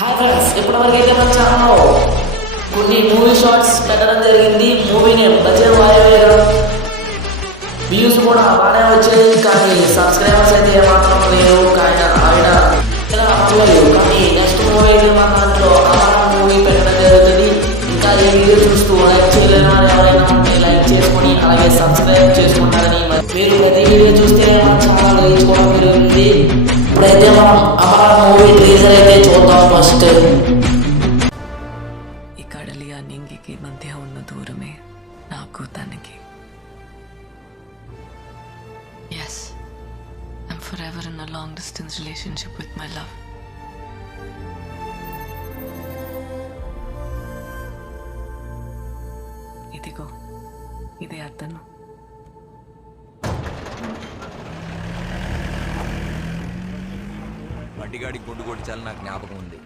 Hi friends, ఇప్పటివరకు అయితే మన ఛానల్లో కొన్ని మూవీ షార్ట్స్ పెట్టడం జరిగింది. మూవీ నేమ్ బజర్ వాయువేగం. వ్యూస్ కూడా బాగానే వచ్చాయి, కానీ సబ్స్క్రైబర్స్ అయితే ఏమాత్రం లేరు. ఆయన ఇలా అవ్వలేదు. కానీ నెక్స్ట్ మూవీ అయితే మన దాంట్లో అమరా మూవీ పెట్టడం జరుగుతుంది. ఇంకా ఈ వీడియో చూస్తూ లైక్ చేయలేని వారు ఎవరైనా ఉంటే లైక్ చేసుకొని అలాగే సబ్స్క్రైబ్ చేసుకుంటారని మీరు ప్రతి వీడియో చూస్తే మన ఛానల్ రీచ్ కూడా పెరుగుతుంది. ఇప్పుడైతే మనం అమరా మూవీ ట్రేజర్ అయితే చూద్దాం. ఫస్ట్ ఈ కడలి ఆ నింగికి మధ్య ఉన్న దూరమే నాకు తనకి. Yes, I'm forever in a long distance relationship with my love. ఇదిగో ఇదే అతను. మట్టిగాడి గుండు కొట్టించాలని నాకు జ్ఞాపకం ఉంది.